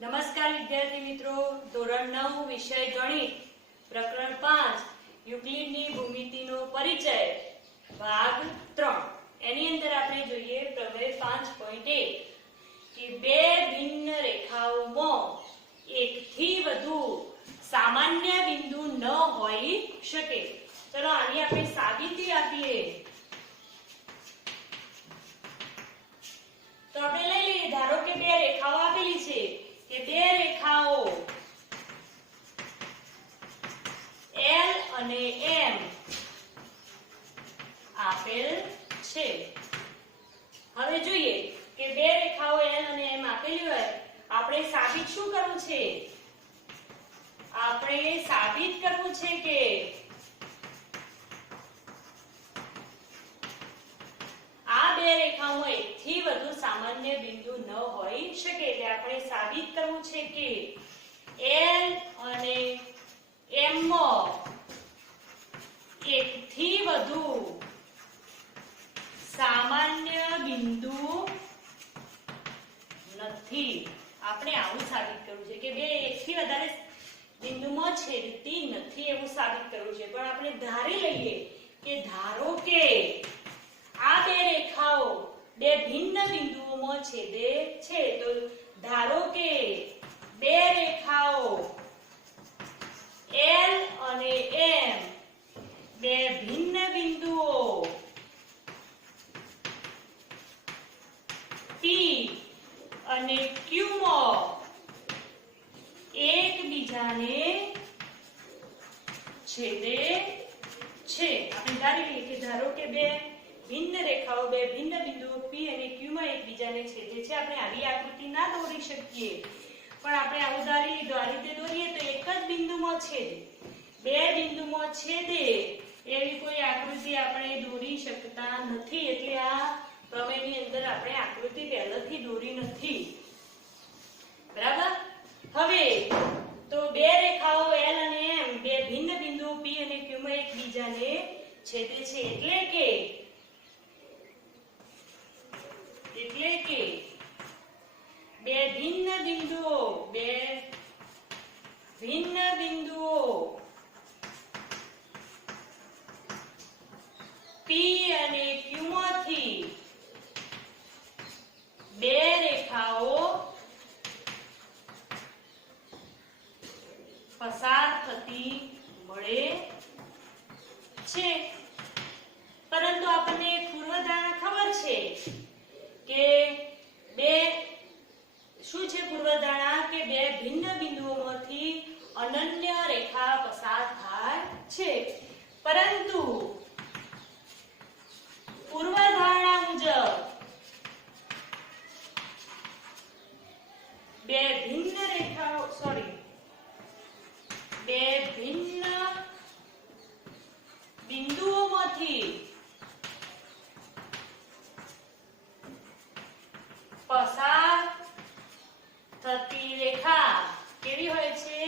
નમસ્કાર વિદ્યાર્થી મિત્રો, ધોરણ 9 વિષય ગણિત પ્રકરણ 5 યુક્લિડની ભૂમિતિનો પરિચય ભાગ 3 એની અંદર આપણે જોઈએ પ્રમેય 5.1 કે બે ભિન્ન રેખાઓમાં એકથી વધુ સામાન્ય બિંદુ ન હોઈ શકે. ચલો આની આપણે સાબિતી આપીએ. તો આપણે લઈ લઈએ, ધારો કે બે રેખાઓ આપેલી છે કે બે રેખાઓ L અને M આપેલ છે. હવે જોઈએ કે બે રેખાઓ L અને M આપેલી હોય, આપણે સાબિત શું કરવું છે? આપણે સાબિત કરવું છે કે આ બે રેખાઓમાં એકથી વધુ સામાન્ય બિંદુ ન હોઈ શકે. એટલે આપણે સાબિત કરવું છે કે L અને M માં એકથી વધુ સામાન્ય બિંદુ નથી. આપણે આવું સાબિત કરવું છે કે બે એકથી વધારે બિંદુમાં છેદતી નથી, એવું સાબિત કરવું છે. પણ આપણે ધારી લઈએ કે ધારો કે આ બે રેખાઓ બે ભિન્ન બિંદુઓમાં છેદે છે. તો ધારો કે બે રેખાઓ L અને M બે ભિન્ન બિંદુઓ P અને Q માં એકબીજાને છેદે છે. આપણે ધારી લઈએ કે ધારો કે બે ભિન્ન રેખાઓ બે ભિન્ન બિંદુઓ P અને Q માં એકબીજાને છેદે છે. આપણે આવી આકૃતિ ના દોરી શકીએ, પણ આપણે આવું ધારી લીધું. આ રીતે દોરીએ તો એક જ બિંદુમાં છેદે, બે બિંદુમાં છેદે એવી કોઈ આકૃતિ આપણે દોરી શકતા નથી. એટલે આ પ્રમેયની અંદર આપણે આકૃતિ પહેલાથી દોરી નથી. બરાબર? હવે તો બે રેખાઓ L અને M બે ભિન્ન બિંદુઓ P અને Q માં એકબીજાને છેદે છે. એટલે કે બે ભિન્ન બિંદુઓ P અને Q માંથી બે રેખાઓ પસાર થતી મળે છે. પરંતુ આપણને એક પૂર્વધારણા ખબર છે કે બે શું છે પૂર્વધારણા કે બે ભિન્ન બિંદુઓમાંથી અનન્ય રેખા પસાર થાય છે. પરંતુ પૂર્વધારણા મુજબ બે ભિન્ન બિંદુઓમાંથી પસાર થતી રેખા કેવી હોય છે?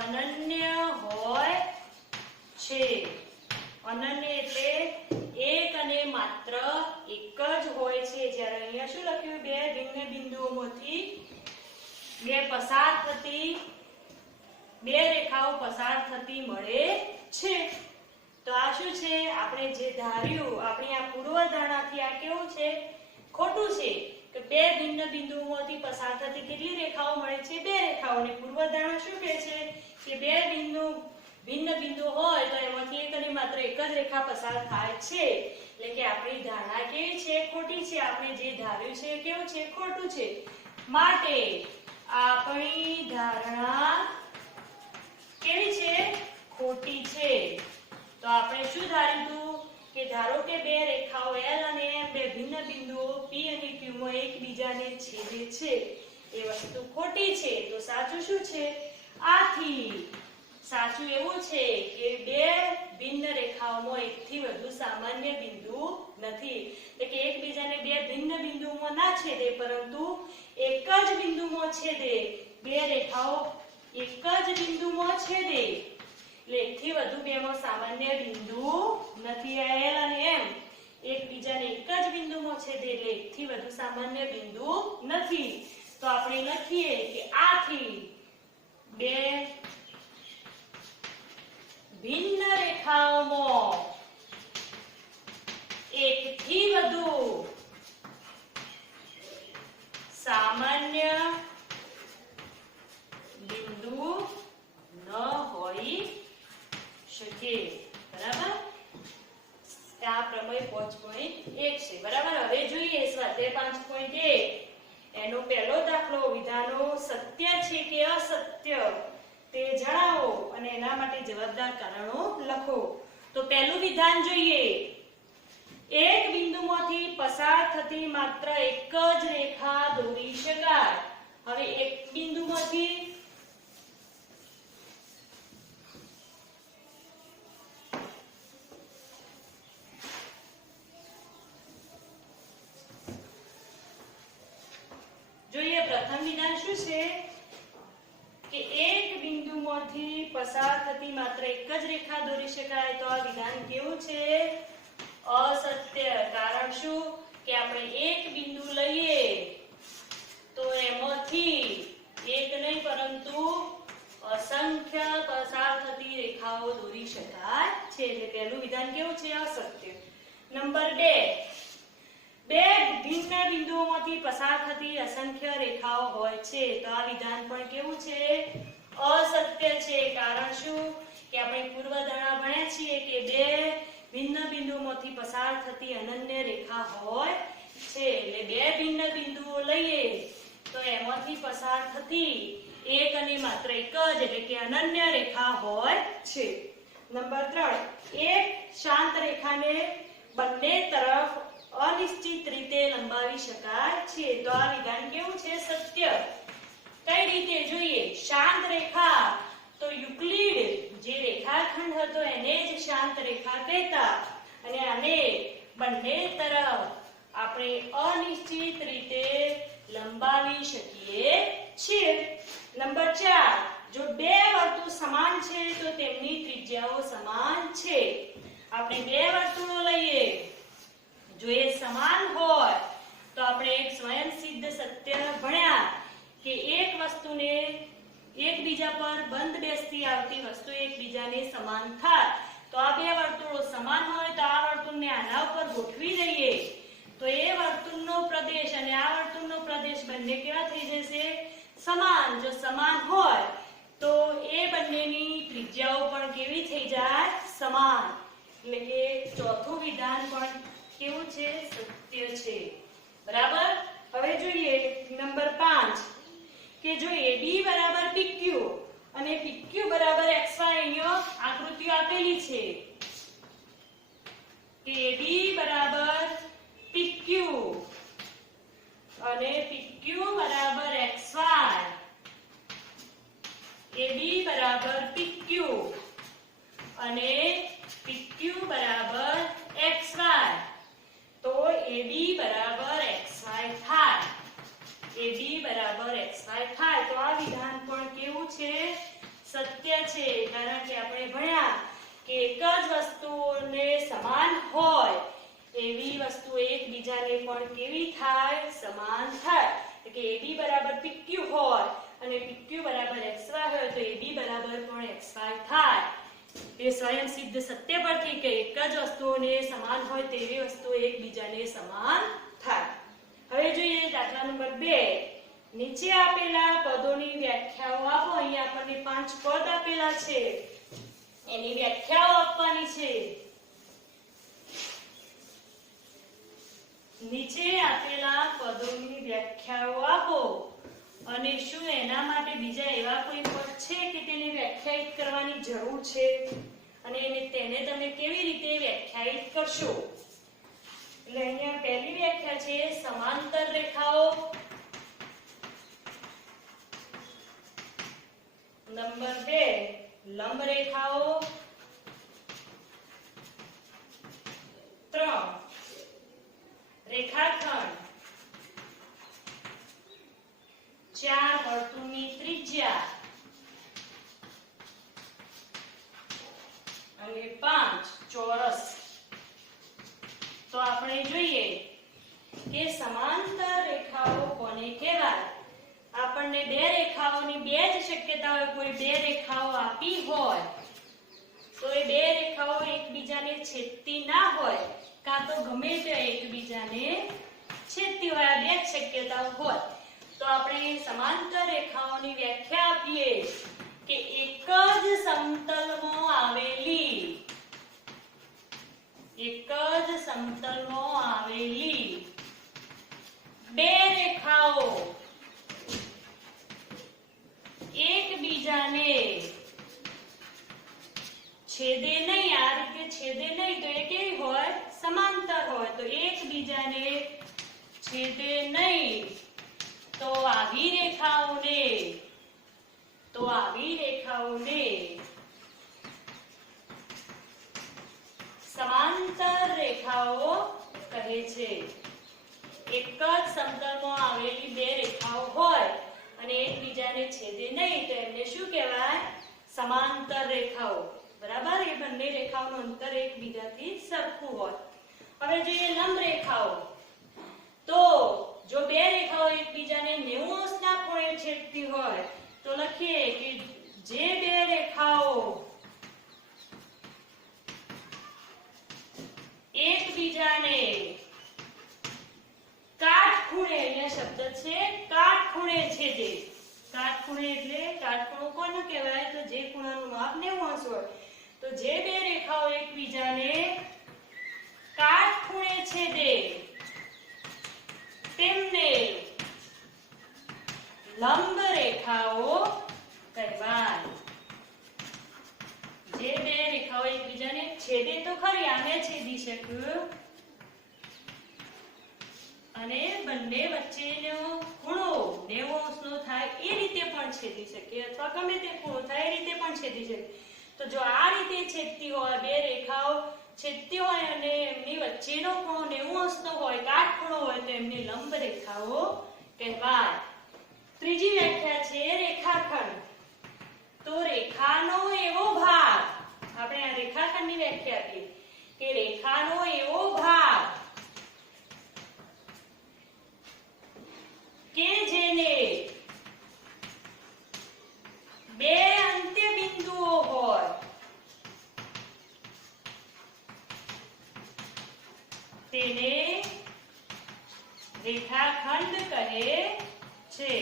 અનન્ય હોય છે. અનન્ય એટલે એક અને માત્ર એક જ હોય છે. જ્યારે અહીંયા શું લખ્યું? બે ભિન્ન બિંદુઓમાંથી બે રેખાઓ પસાર થતી મળે છે. તો આ શું છે? આપણે જે ધાર્યું, આપણી આ પૂર્વધારણાથી આ કેવું છે? ખોટું છે. કે બે ભિન્ન બિંદુઓમાંથી પસાર થતી કેટલી રેખાઓ મળે છે? બે રેખાઓ. અને પૂર્વધારણા શું કહે છે કે બે ભિન્ન બિંદુ હોય તો એમાંથી એક અને માત્ર એક જ રેખા પસાર થાય છે. એટલે કે આપણી ધારણા કેવી છે? ખોટી છે. આપણે જે ધાર્યું છે કેવું છે? ખોટું છે. માટે આપણી ધારણા કેવી છે? ખોટી છે. તો આપણે શું ધાર્યું કે ધારો કે બે રેખાઓ L અને M બે ભિન્ન બિંદુઓ P અને Q માં એકબીજાને છેદે છે. એ વસ્તુ ખોટી છે. તો સાચું શું છે? આથી સાચું એવું છે કે બે ભિન્ન રેખાઓમાં એકથી વધુ સામાન્ય બિંદુ નથી. એટલે કે એકબીજાને બે ભિન્ન બિંદુઓમાં ના છેદે, પરંતુ એક જ બિંદુમાં છેદે. બે રેખાઓ એક જ બિંદુમાં છેદે એટલે એકથી વધુ બેમાં સામાન્ય બિંદુ નથી. આ L અને M એકબીજાને એક જ બિંદુમાં છેદે એટલે એકથી વધુ સામાન્ય બિંદુ નથી. તો તો આપણે લખીએ કે આથી બે ભિન્ન રેખાઓમાં એકથી વધુ સામાન્ય બિંદુ ન હોઈ શકે. બરાબર? આ પ્રમેય 5.1 છે. બરાબર? હવે જોઈએ સ્વાધ્યાય 5.1 એનો પહેલો દાખલો. વિધાનો સત્ય છે કે અસત્ય તે જણાવો અને એના માટે જવાબદાર કારણો લખો. તો પહેલું વિધાન જોઈએ. એક બિંદુમાંથી પસાર થતી માત્ર એક જ રેખા દોરી શકાય. હવે એક બિંદુમાંથી જોઈએ પ્રથમ વિધાન શું છે કે એક બિંદુમાંથી પસાર થતી માત્ર એક જ રેખા દોરી શકાય. તો આ વિધાન કેવું છે? અસત્ય. કારણ શું કે આપણે એક બિંદુ લઈએ તો એમાંથી એક નહીં પરંતુ અસંખ્ય પસાર થતી રેખાઓ દોરી શકાય છે. એટલે પહેલું વિધાન કેવું છે? અસત્ય. નંબર 2, બે ભિન્ન બિંદુઓમાંથી પસાર થતી અસંખ્ય રેખાઓ હોય છે. તો આ વિધાન પણ કેવું છે? અસત્ય છે. કારણ શું કે આપણે પૂર્વધારણા ભણ્યા છીએ કે બે ભિન્ન બિંદુઓમાંથી પસાર થતી અનન્ય રેખા હોય છે. એટલે બે ભિન્ન બિંદુઓ લઈએ તો એમાંથી પસાર થતી એક અને માત્ર એક જ એટલે કે અનન્ય રેખા હોય છે. નંબર 3, એક શાંત રેખાને બંને તરફ અનિશ્ચિત રીતે લંબાવી શકાય છે. તો આ વિધાન કેવું છે? સત્ય. કઈ રીતે? જોઈએ. શાંત રેખા તો યુક્લિડ જે રેખાખંડ હતો એને જ શાંત રેખા કહેતા અને આને બંને તરફ આપણે અનિશ્ચિત રીતે લંબાવી શકીએ છીએ. નંબર 4, જો બે વર્તુળ સમાન છે તો તેમની ત્રિજ્યાઓ સમાન છે. આપણે બે વર્તુળો લઈએ, જો એ સમાન હોય તો આપણે એક સ્વયંસિદ્ધ સત્ય ભણ્યા કે એક વસ્તુને એકબીજા પર બંધ બેસતી આવતી વસ્તુ એકબીજાને સમાન થાય. તો આ બે વર્તુળો સમાન હોય તો આ વર્તુળને આના ઉપર ગોઠવી દઈએ તો એ વર્તુળનો પ્રદેશ અને આ વર્તુળનો પ્રદેશ બંને કેવા થઈ જશે? સમાન. જો સમાન હોય તો એ બંનેની ત્રિજ્યાઓ પણ કેવી થઈ જાય? સમાન. એટલે કે ચોથું વિધાન પણ કેવું છે? સત્ય છે. બરાબર? હવે જોઈએ નંબર 5 કે જોઈએ B બરાબર PQ અને PQ બરાબર XY. અહીંયા આકૃતિઓ આપેલી છે કે B બરાબર PQ અને PQ બરાબર XY. AB બરાબર PQ અને PQ બરાબર XY. તો AB બરાબર XY થાય. AB બરાબર XY થાય. તો આ વિધાન પણ કેવું છે? સત્ય છે. કારણ કે આપણે ભણ્યા કે એક જ વસ્તુઓને સમાન હોય એવી વસ્તુ એકબીજાને પણ કેવી થાય? સમાન થાય. એટલે કે AB બરાબર PQ હોય અને PQ બરાબર XY હોય તો AB બરાબર પણ XY થાય. એ સ્વયંસિદ્ધ સત્ય પરથી કે એક જ વસ્તુઓને સમાન હોય તેવી વસ્તુઓ એકબીજાને સમાન થાય. હવે જોઈએ દાખલા નંબર 2. નીચે આપેલા પદોની વ્યાખ્યાઓ આપો. અહીંયા આપણને 5 પદ આપેલા છે એની વ્યાખ્યાઓ આપવાની છે. નીચે આપેલા પદોની વ્યાખ્યાઓ આપો અને શું એના માટે બીજા એવા કોઈ પદ છે કે તેને વ્યાખ્યાયિત કરવાની જરૂર છે અને તેને તમે કેવી રીતે વ્યાખ્યાયિત કરશો? એટલે અહીંયા પહેલી વ્યાખ્યા છે સમાંતર રેખાઓ. નંબર 2 લંબ રેખાઓ. 3 રેખાખંડ. 4 વર્તુળની ત્રિજ્યા અને 5 ચોરસ. તો આપણે જોઈએ કે સમાંતર રેખાઓ કોને કહેવાય? બે રેખાઓની બે જ શક્યતા હોય, કોઈ બે રેખાઓ આપી હોય તો એ બે રેખાઓ એકબીજાને છેદતી ના હોય કાં તો ગમે તે એકબીજાને છેદતી હોય, આ બે જ શક્યતાઓ હોય તો આપણે સમાંતર રેખાઓની વ્યાખ્યા આપીએ કે એક જ સમતલમાં આવેલી બે રેખાઓ એકબીજાને છેદે નહીં, આ રીતે છેદે નહીં તો એ કેવી હોય? સમાંતર હોય. તો એકબીજાને છેદે નહીં તો આવી રેખાઓને સમાંતર રેખાઓ કહે છે. એક જ સમતલમાં આવેલી બે રેખાઓ હોય અને એકબીજાને છેદે નહીં તો એમને શું કહેવાય? સમાંતર રેખાઓ. બરાબર? એ બંને રેખાઓનું અંતર એકબીજાથી સરખું હોય. હવે જોઈએ લંબ રેખાઓ. તો જો બે રેખાઓ એકબીજાને 90 અંશના ખૂણે છેદતી હોય તો લખીએ કે જે બે રેખાઓ એકબીજાને કાટખૂણે, અહીંયા શબ્દ છે કાટખૂણે છેદે. કાટખૂણે એટલે કાટખૂણો કોને કહેવાય? તો જે ખૂણાનું માપ 90 અંશ હોય. તો જે બે રેખાઓ એકબીજાને કાટખૂણે છેદે તેમને લંબ રેખાઓ કહેવાય. જે બે રેખાઓ એકબીજાને છેદે તો ખરી, આને છેદી શકે અને બંને વચ્ચેનો ખૂણો 90 અંશનો થાય એ રીતે પણ છેદી શકે અથવા ગમે તે ખૂણો થાય એ રીતે પણ છેદી શકે. તો જો આ રીતે છેદતી હોય, બે રેખાઓ છેદતી હોય અને એમની વચ્ચેનો ખૂણો 90 અંશનો હોય, કાટખૂણો હોય તો એમને લંબ રેખાઓ કહેવાય. ત્રીજી વ્યાખ્યા છે રેખાખંડ. તો રેખાનો એવો ભાગ, આપણે આ રેખાખંડની વ્યાખ્યા આપીએ કે રેખાનો એવો ભાગ કે જેને બે અંત્ય બિંદુઓ હોય તેને રેખાખંડ કહે છે.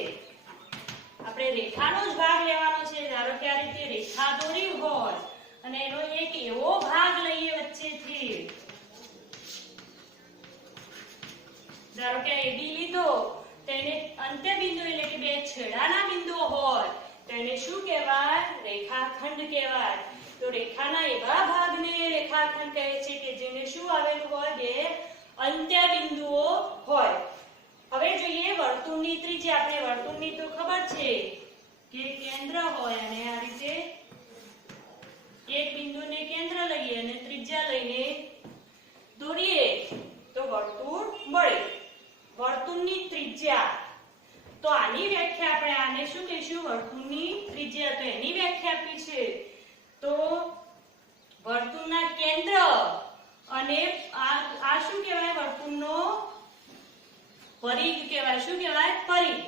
આપણે રેખાનો જ ભાગ લેવાનો છે. ધારો કે આ રીતે રેખા દોરી હોય અને એનો એક એવો ભાગ લઈએ વચ્ચેથી, ધારો કે AB લીધો તો એને અંત્ય બિંદુ એટલે કે બે છેડાના બિંદુઓ હોય તો એને શું કહેવાય? રેખાખંડ કહેવાય. તો રેખાના એવા ભાગને રેખાખંડ કહે છે કે જેને શું આવેલું હોય? બે અંત્ય બિંદુઓ હોય. હવે જોઈએ વર્તુળની ત્રિજ્યા. આપણે વર્તુળની તો ખબર છે કે કેન્દ્ર હોય અને આ રીતે એક બિંદુને કેન્દ્ર લઈએ અને ત્રિજ્યા લઈને દોરીએ તો વર્તુળ મળે. વર્તુળની ત્રિજ્યા, તો આની વ્યાખ્યા આપણે આને શું કહીશું? વર્તુળની ત્રિજ્યા. તો એની વ્યાખ્યા આપી છે તો વર્તુળના કેન્દ્ર અને આ શું કહેવાય? વર્તુળનો પરિઘ કહેવાય. શું કહેવાય? પરિઘ.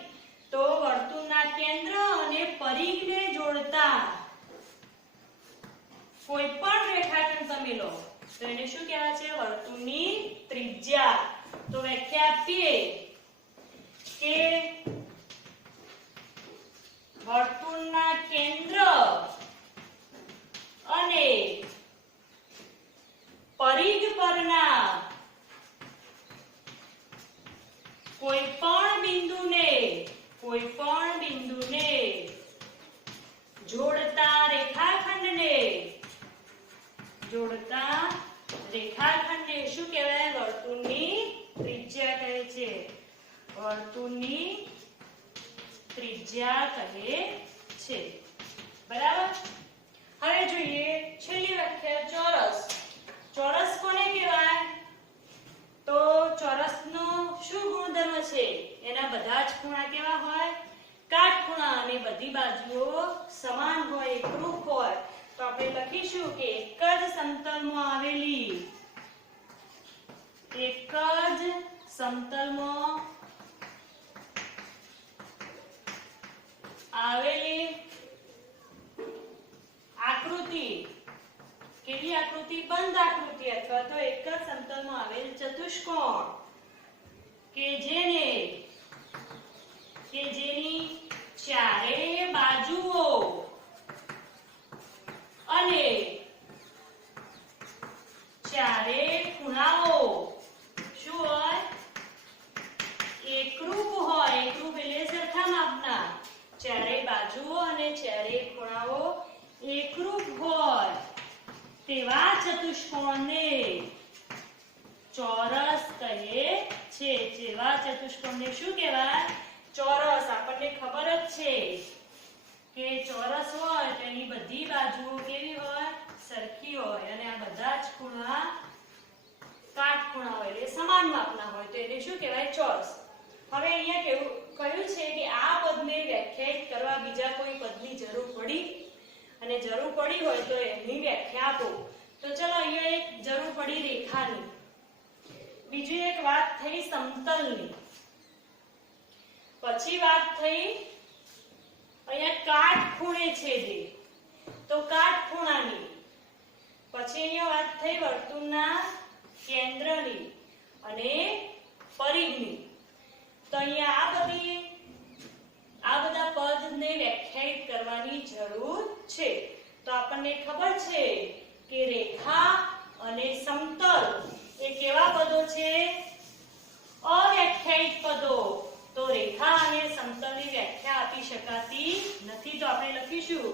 તો વર્તુળના કેન્દ્ર અને પરિઘને જોડતા કોઈ પણ રેખાખંડ તમે લો તો એને શું કહેવાય છે? વર્તુળની ત્રિજ્યા. તો વ્યાખ્યા આપીએ કે વર્તુળના કેન્દ્ર અને પરિઘ પરના કોઈ પણ બિંદુને જોડતા રેખાખંડને શું કહેવાય? વર્તુળની ત્રિજ્યા કહે છે. વર્તુળની ત્રિજ્યા કહે છે. બરાબર? હવે જોઈએ છેલ્લી વ્યાખ્યા ચોરસ. ચોરસ કોને કહેવાય? તો ચોરસનો શું ગુણધર્મ છે? એના બધા જ ખૂણા કેવા હોય? કાટખૂણા અને બધી બાજુઓ સમાન હોય, એકરૂપ હોય. તો આપણે લખીશું કે એક જ સમતલમાં આવેલી આવેલી આકૃતિ, કેવી આકૃતિ? બંધ આકૃતિ અથવા તો એક જ સમતલમાં આવેલ ચતુષ્કોણ કે જેની ચારે બાજુઓ અને ચારે ખૂણાઓ શું હોય? એકરૂપ હોય. એકરૂપ એટલે સરખા માપના. ચારે બાજુઓ અને ચારે ખૂણાઓ એકરૂપ હોય તેવા ચતુષ્કોણને ચોરસ કહે છે. જેવા ચતુષ્કોણને શું કહેવાય? ચોરસ. આપણને ખબર જ છે કે ચોરસ હોય તો એની બધી બાજુઓ કેવી હોય? સરખી હોય અને આ બધા જ ખૂણા કાટખૂણા હોય એટલે સમાન માપના હોય તો એને શું કહેવાય? ચોરસ. હવે અહીંયા કહ્યું છે કે આ પદને વ્યાખ્યાયિત કરવા બીજા કોઈ પદની જરૂર પડી અને જરૂર પડી હોય તો એની વ્યાખ્યા આપો. તો ચલો અહીંયા એક જરૂર પડી રેખાની. બીજી એક વાત થઈ સમતલની. પછી વાત થઈ અહીંયા કાટખૂણે છેદે તો કાટખૂણાની. પછી અહીંયા વાત થઈ વર્તુળના કેન્દ્રની અને પરિઘની. તો અહીંયા આ બધા પદને વ્યાખ્યાયિત કરવાની જરૂર છે. તો આપણને ખબર છે કે રેખા અને સમતલ એ કેવા પદો છે? અવ્યાખ્યાયિત પદો. તો રેખા અને સમતલની વ્યાખ્યા આપી શકાતી નથી. તો આપણે લખીશું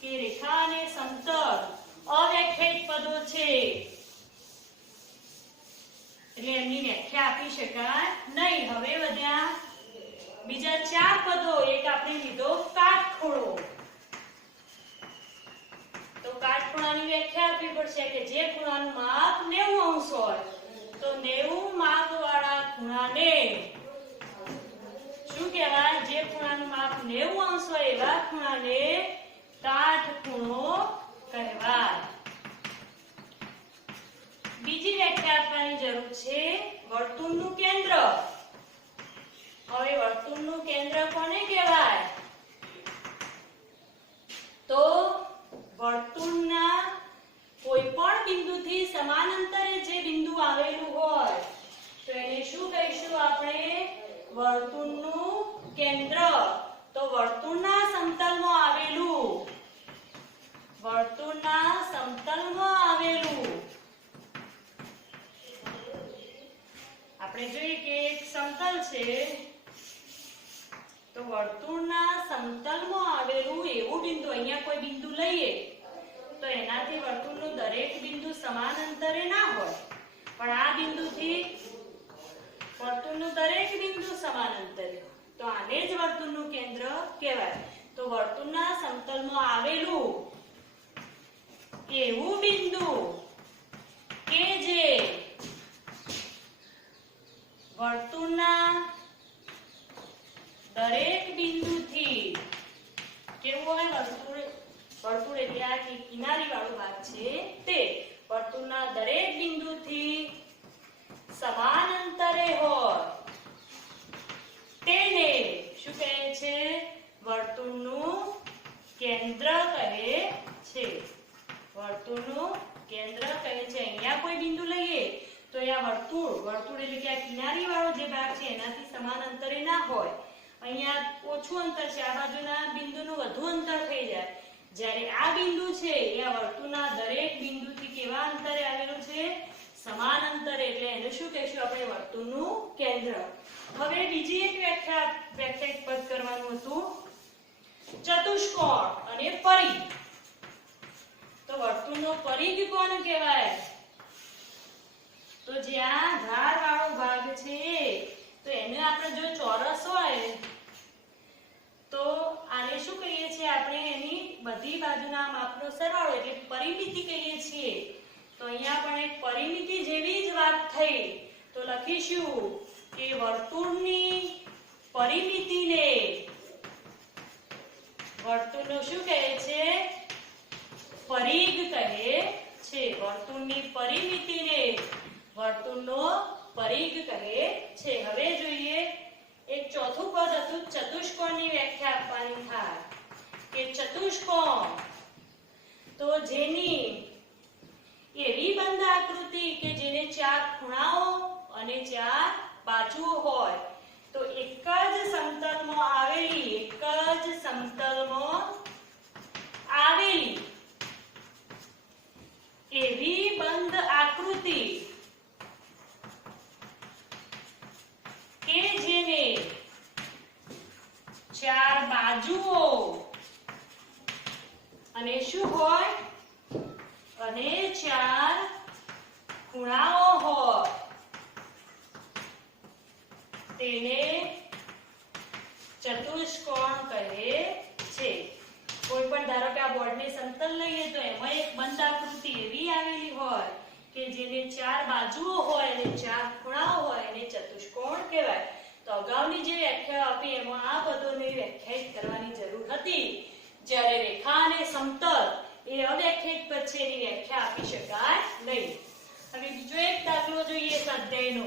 કે રેખા અને સમતલ અવ્યાખ્યાયિત પદો છે એટલે એમની વ્યાખ્યા આપી શકાય નહીં. હવે વધ્યા બીજા ચાર પદો. એક આપણે લીધો કાટખૂણો. તો કાટખૂણાની વ્યાખ્યા આપવી પડશે કે જે ખૂણાનું માપ 90 અંશ હોય તો 90 માપ વાળા ખૂણાને શું કહેવાય? જે ખૂણાનું માપ 90 અંશ હોય એવા ખૂણાને કાટખૂણો કહેવાય. બીજી વ્યાખ્યા આપવાની જરૂર છે વર્તુળનું કેન્દ્ર. હવે વર્તુળનું કેન્દ્ર કોને કહેવાય? તો વર્તુળના કોઈ પણ બિંદુથી સમાન અંતરે જે બિંદુ આવેલું હોય તો એને શું કહીશું આપણે? વર્તુળનું કેન્દ્ર. તો વર્તુળના સમતલમાં આવેલું આપણે જોઈએ કે એક સમતલ છે તો વર્તુળના સમતલમાં આવેલું એવું બિંદુ. અહીંયા કોઈ બિંદુ લઈએ તો એનાથી વર્તુળનું દરેક બિંદુ સમાન અંતરે ના હોય પણ આ બિંદુથી વર્તુળનું દરેક બિંદુ સમાન અંતરે તો આને જ વર્તુળનું કેન્દ્ર કહેવાય. તો વર્તુળના સમતલમાં આવેલું એવું બિંદુ કે જે વર્તુળના દરેક બિંદુથી કેવું હોય? વર્તુળ એટલે આ કિનારી વાળો ભાગ છે તે વર્તુળના દરેક બિંદુથી સમાન અંતરે હોય તેને શું કહે છે? વર્તુળનું કેન્દ્ર કહે છે. વર્તુળનું કેન્દ્ર કહે છે. અહીંયા કોઈ બિંદુ લઈએ તો આ વર્તુળ એટલે કે આ કિનારી વાળો જે ભાગ છે એનાથી સમાન અંતરે ના હોય. અહીંયા ઓછું અંતર છે, આ બાજુના બિંદુનું વધુ અંતર થઈ જાય. જ્યારે આ બિંદુ છે એ આ વર્તુળના દરેક બિંદુથી કેવા અંતરે આવેલું છે? સમાન અંતરે. એટલે એને શું કહીશું આપણે? વર્તુળનું કેન્દ્ર. હવે બીજી એક વ્યાખ્યાયિત પદ કરવાનું હતું ચતુષ્કોણ અને પરિઘ. તો વર્તુળનો પરિઘ કોને કહેવાય? તો જ્યાં ધાર વાળો ભાગ છે તો એને આપણે જો ચોરસ હોય તો આને શું કહીએ છીએ આપણે? એની બધી બાજુના માપનો સરવાળો એટલે પરિમિતિ કહીએ છીએ. તો અહીંયા પણ એક પરિમિતિ જેવી જ વાત થઈ. તો લખીશું કે વર્તુળની પરિમિતિને વર્તુળનો શું કહે છે? પરિઘ કહે છે. વર્તુળની પરિમિતિને વર્તુળનો પરિઘ કહે છે. હવે જોઈએ એક ચોથું પદ હતું ચતુષ્કોણની વ્યાખ્યા આપવાની થાય કે ચતુષ્કોણ તો જેની એવી બંધ આકૃતિ કે જેને 4 ખૂણાઓ અને 4 બાજુઓ હોય તો એક જ સમતલમાં આવેલી એવી બંધ આકૃતિ કે જેને 4 બાજુઓ અને શું હોય અને 4 ખૂણાઓ હોય તેને ચતુષ્કોણ કહે છે. કોઈ પણ ધારો કે આ બોર્ડને સમતલ લઈએ તો એમાં એક બંધ આકૃતિ એવી આવેલી હોય કે જેને 4 બાજુઓ હોય અને 4 ખૂણાઓ હોય એને ચતુષ્કોણ કહેવાય. તો અગાઉની જે વ્યાખ્યા આપી એમાં આ પદોને વ્યાખ્યાયિત કરવાની જરૂર હતી, જ્યારે રેખા અને સમતલ એ અવ્યાખ્યાયિત પદ છે એની વ્યાખ્યા આપી શકાય નહીં. હવે બીજો એક દાખલો જોઈએ સ્વાધ્યાયનો.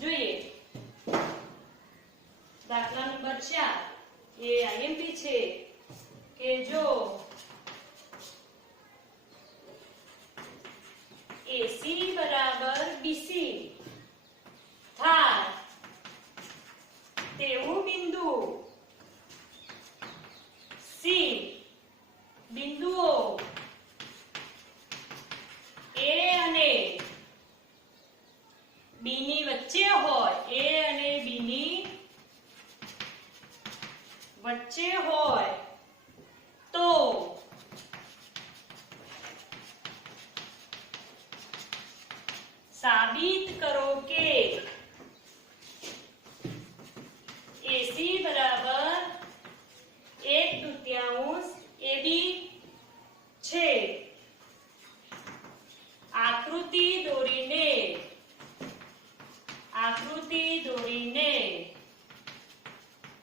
જોઈએ દાખલા નંબર 4 એ આઈએમપી છે કે જો AC બરાબર BC થાય તેવું બિંદુ C બિંદુઓ A અને B ની વચ્ચે હોય તો સાબિત કરો કે AC બરાબર 1/2 AB છે. આકૃતિ દોરીને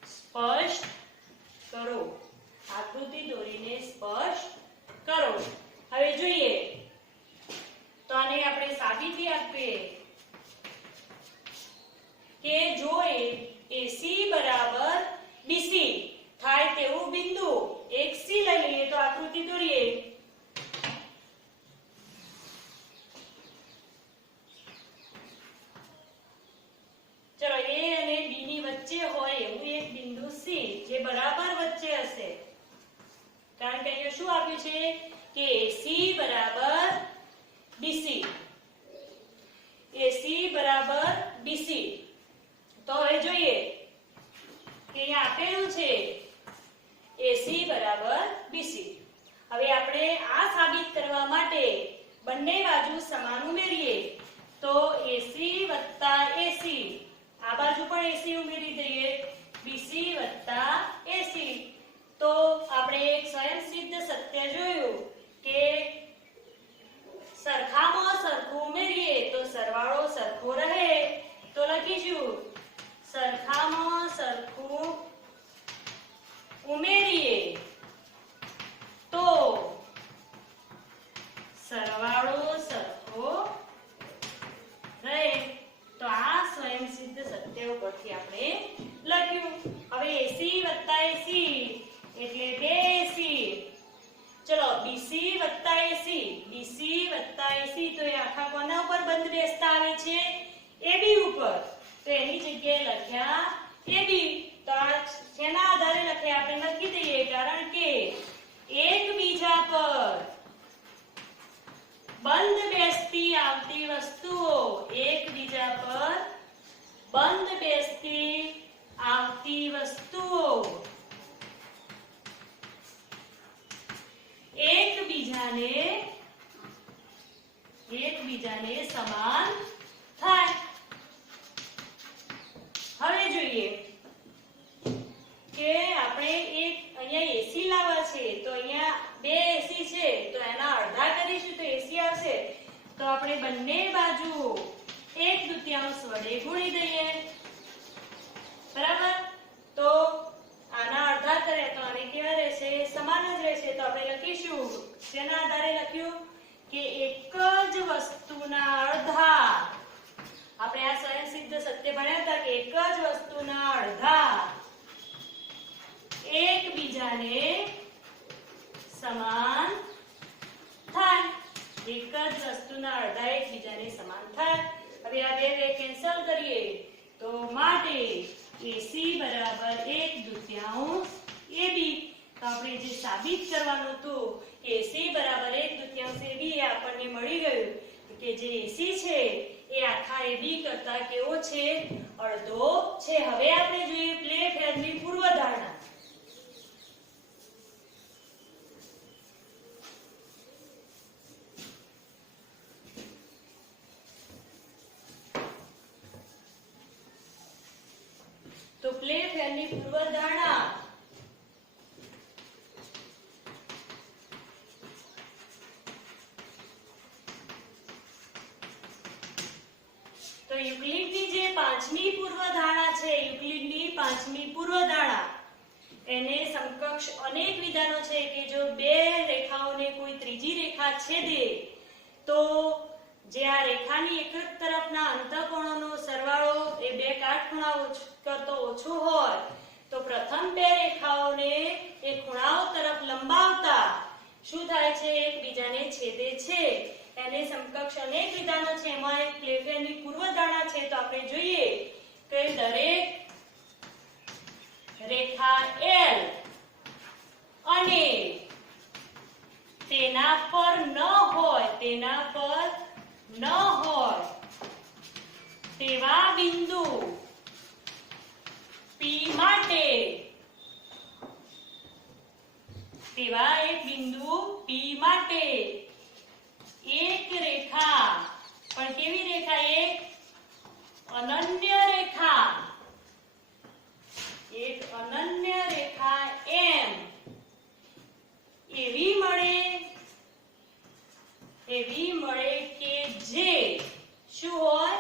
સ્પષ્ટ કરો. હવે જોઈએ તો આને આપણે સાબિતી આપીએ કે જો AC બરાબર BC થાય તેવું બિંદુ એક C લઈ લઈએ તો આકૃતિ દોરીએ. ચલો A અને B ની વચ્ચે હોય એવું એક બિંદુ C જે બરાબર વચ્ચે હશે, કારણ કે અહીંયા શું આપ્યું છે કે AC બરાબર BC. તો હવે જોઈએ કે અહીંયા આપેલું છે AC બરાબર BC. હવે આપણે આ સાબિત કરવા માટે બંને બાજુ સમાન ઉમેરીએ તો AC વત્તા AC, આ બાજુ પણ AC ઉમેરી દઈએ BC વત્તા AC. તો આપણે એક સ્વયંસિદ્ધ સત્ય જોયું કે સરખામાં સરખું ઉમેરીએ તો સરવાળો સરખો રહે. તો લખીશું સરખામાં સરખું ઉમેરીએ તો સરવાળો સરખો રહે. તો આ સ્વયંસિદ્ધ સત્ય ઉપરથી આપણે લખ્યું. હવે AC વત્તા AC એટલે 2AC. ચલો BC વત્તા AC તો એ આખા કોના ઉપર બંધ બેસતા આવે છે AB ઉપર, તો એની જગ્યાએ લખ્યા AB. તો આ શેના આધારે લખ્યા આપણે લખી દઈએ, કારણ કે એકબીજા પર બંધ બેસતી આવતી વસ્તુઓ એકબીજા પર બંધ બેસતી આવતી વસ્તુઓ એકબીજાને સમાન થાય. હવે જોઈએ કે આપણે એક અહીંયા AC લાવવા છે તો અહીંયા 2 AC છે તો એના અડધા કરીશું તો AC આવશે. તો આપણે બંને બાજુ 1/2 વડે ગુણી દઈએ. બરાબર? તો આના અડધા કરે તો આને કેવા રહેશે? સમાન જ રહેશે. તો આપણે લખીશું, શેના આધારે લખ્યું કે એક જ સિદ્ધ સત્ય ભણ્યા હતા કે એક જ વસ્તુના અડધા એકબીજાને સમાન થાય, એક જ વસ્તુના અડધા એકબીજાને સમાન થાય. હવે આ બે કેન્સલ કરીએ તો માટે AC બરાબર 1/2 AB. તો આપણે જે સાબિત કરવાનું હતું AC બરાબર 1/2 AB એ આપણને મળી ગયું કે જે AC છે એ આખા AB કરતા કેવો છે? અડધો છે. હવે આપણે જોઈએ પ્લે ફેરની પૂર્વધારણા. તો પ્લે ફેરની પૂર્વધારણા તો યુક્લિડની જે પાંચમી પૂર્વધારણા છે, યુક્લિડની પાંચમી પૂર્વધારણા એને સમકક્ષ અનેક વિધાનો છે કે જો બે રેખાઓને કોઈ ત્રીજી રેખા છેદે તો જે આ રેખાની એક જ તરફના અંતઃકોણોનો સરવાળો એ બે કાટખૂણાઓ કરતો ઓછો હોય તો પ્રથમ બે રેખાઓને એ ખૂણાઓ તરફ લંબાવતા શું થાય છે? એકબીજાને છેદે છે. એને સમકક્ષ અનેક વિધાનો છે. એમાં એક પ્લે ફેરની પૂર્વધારણા છે. તો આપણે જોઈએ કે દરેક રેખા L અને તેના પર ન હોય તેવા બિંદુ P માટે તેવા એક બિંદુ P માટે એક રેખા, પણ કેવી રેખા? એક અનન્ય રેખા, એક અનન્ય રેખા M એવી મળે કે જે શું હોય?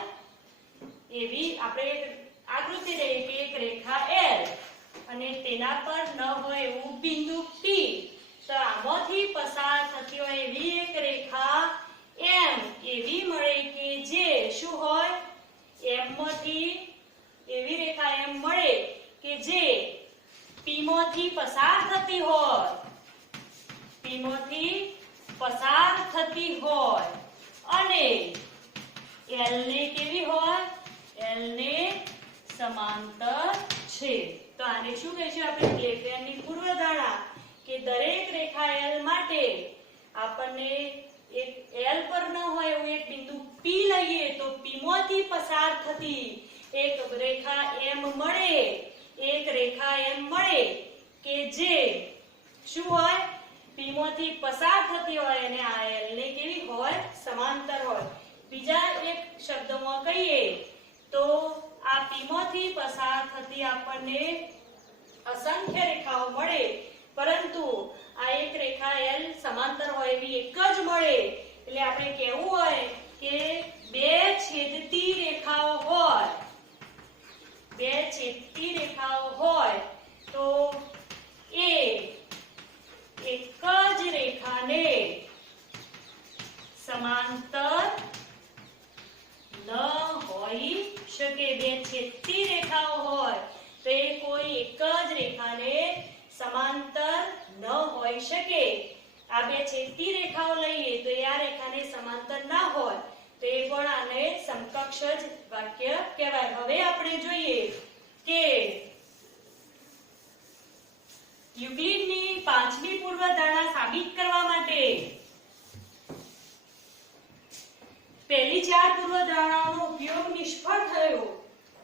એવી આપણે આકૃતિ લઈએ કે એક રેખા L અને તેના પર ન હોય એવું બિંદુ P. તો આમાંથી પસાર થતી હોય એવી એક રેખા M એવી મળે કે જે શું હોય? M માંથી એવી રેખા M મળે કે જે P માંથી પસાર થતી હોય, અને L ને કેવી હોય? L ને સમાંતર છે. તો આને શું કહીશું આપણે? પ્લે ફેરની પૂર્વધારણા કે દરેક રેખા L માટે આપણને એક L પર ન હોય એવું એક બિંદુ P લઈએ તો P માંથી પસાર થતી એક રેખા M મળે કે જે શું હોય? P માંથી પસાર થતી હોય અને આ L ને કેવી હોય? સમાંતર હોય. બીજા એક શબ્દમાં કહીએ તો આ P માંથી પસાર થતી આપણને અસંખ્ય રેખાઓ મળે, પરંતુ આ એક રેખા L સમાંતર હોય એવી એક જ મળે. એટલે આપણે કહેવું હોય કે બે છેદતી રેખાઓ હોય તો એ એક જ રેખાને સમાંતર ન હોઈ શકે. બે છેદતી રેખાઓ હોય તો એ કોઈ એક જ રેખાને સમાંતર ન હોઈ શકે. આ બે છેદતી રેખાઓ લઈએ તો આ રેખાને સમાંતર ના હોય તો એ પણ આને સમકક્ષ જ વાક્ય કહેવાય. હવે આપણે જોઈએ કે યુક્લિડની પાંચમી પૂર્વધારણા સાબિત કરવા માટે પહેલી ચાર પૂર્વધારણાઓનો ઉપયોગ નિષ્ફળ થયો,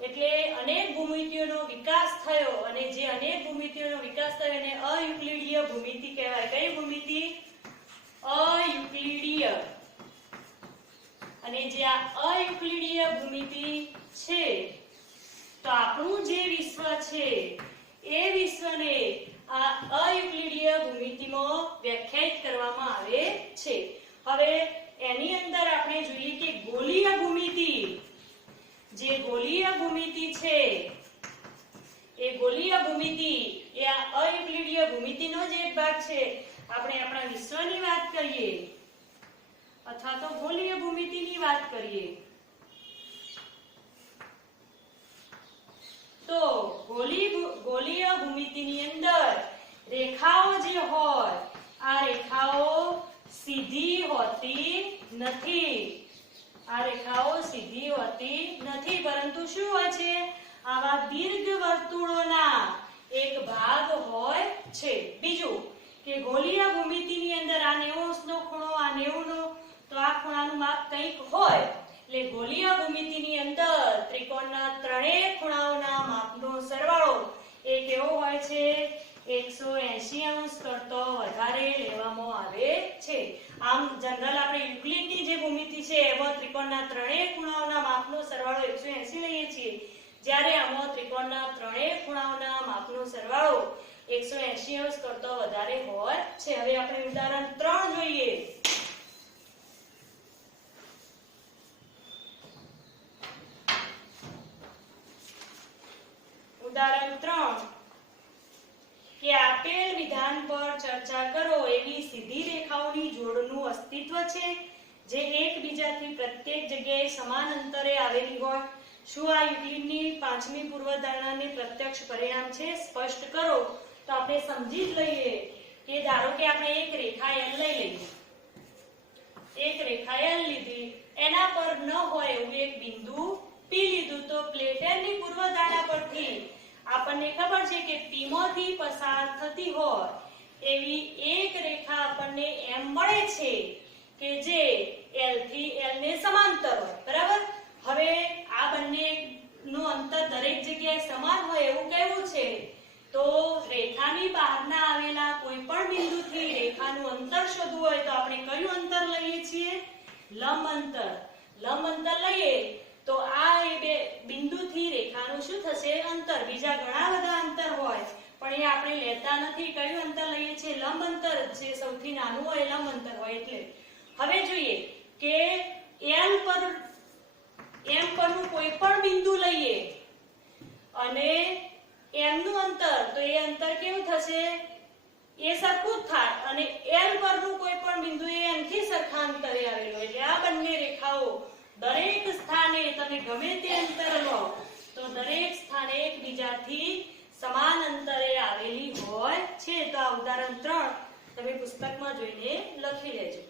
એટલે અનેક ભૂમિતિઓનો વિકાસ થયો, અને જે અનેક ભૂમિતિઓનો વિકાસ થયો એને અયુક્લિડીય ભૂમિતિ કહેવાય. કઈ ભૂમિતિ? અયુક્લિડીય. અને જે આ અયુક્લિડીય ભૂમિતિ છે તો આપણું જે વિશ્વ છે એ વિશ્વને આ અયુક્લિડીય ભૂમિતિમાં વ્યાખ્યાયિત કરવામાં આવે છે. હવે એની અંદર આપણે જોઈએ કે ગોલીય ભૂમિતિ, જે ગોલીય ભૂમિતિ છે એ ગોલીય ભૂમિતિ એ આ અયુક્લિડીય ભૂમિતિનો જ એક ભાગ છે. આપણે આપણા વિશ્વની વાત કરીએ અથવા તો ગોલીય ભૂમિતિની વાત કરીએ ગોળીય ભૂમિતિની અંદર રેખાઓ જે હોય આ રેખાઓ સીધી હોતી નથી. આ રેખાઓ સીધી હોતી નથી, પરંતુ શું હોય છે? આવા દીર્ઘ વર્તુળોના એક ભાગ હોય છે. બીજું કે ગોળીય ભૂમિતિની અંદર આ 90 નો ખૂણો, આ 90 નો, તો આ ખૂણાનું માપ કંઈક હોય. એટલે ગોળીય ભૂમિતિની અંદર ત્રિકોણના ત્રણેય ખૂણાઓના માપનો સરવાળો એ કેવો હોય છે? 180 અંશ કરતો વધારે લેવામાં આવે છે. આમ જનરલ આપણે યુક્લિડની જે ભૂમિતિ છે એમાં ત્રિકોણના ત્રણેય ખૂણાઓના માપનો સરવાળો 180 લઈએ છીએ, જ્યારે આમાં ત્રિકોણના ત્રણેય ખૂણાઓના માપનો સરવાળો 180 અંશ કરતો વધારે હોય છે. હવે આપણે ઉદાહરણ 3 જોઈએ. ઉદાહરણ 3 કે આપેલ વિધાન પર ચર્ચા કરો. એવી સીધી રેખાઓની જોડનું અસ્તિત્વ છે જે એકબીજાથી પ્રત્યેક જગ્યાએ સમાન અંતરે આવેલી હોય. શું આ યુક્લિડની પાંચમી પૂર્વધારણાને પ્રત્યક્ષ પરિણામ છે? સ્પષ્ટ કરો. તો આપણે સમજી જ લઈએ કે ધારો કે આપણે એક રેખા L લઈ લઈએ. એક રેખા L લીધી, એના પર ન હોય એવું એક બિંદુ P લીધું. તો પ્લેટેનની પૂર્વધારણા પરથી આપણને ખબર છે કે P માંથી પસાર થતી હોય એવી એક રેખા આપણને એમ મળે છે કે જે L થી L ને સમાંતર હોય. બરાબર? હવે આ બંનેનું અંતર દરેક જગ્યાએ સમાન હોય એવું કહેવું છે. તો રેખાની બહારના આવેલા કોઈ પણ બિંદુથી રેખાનું અંતર શોધવું હોય તો આપણે કયું અંતર લઈએ છીએ? લંબ અંતર. લંબ અંતર લઈએ તો આ એ બે બિંદુથી રેખાનું શું થશે? અંતર. બીજા ઘણા બધા અંતર હોય પણ એ આપણે લેતા નથી. કયું અંતર લઈએ છીએ? લંબ અંતર. જે સૌથી નાનું હોય લંબ અંતર હોય. એટલે હવે જોઈએ કે M પરનું કોઈ પણ બિંદુ લઈએ અને M નું અંતર, તો એ અંતર કેવું થશે? એ સરખું જ થાય. અને L પરનું કોઈ પણ બિંદુ એ N થી સરખા અંતરે આવેલું. એટલે આ બંને રેખાઓ દરેક સ્થાને તમે ગમે તે અંતર લો તો દરેક સ્થાને એકબીજાથી સમાન અંતરે આવેલી હોય છે. તો આ ઉદાહરણ 3 તમે પુસ્તકમાં જોઈને લખી લેજો.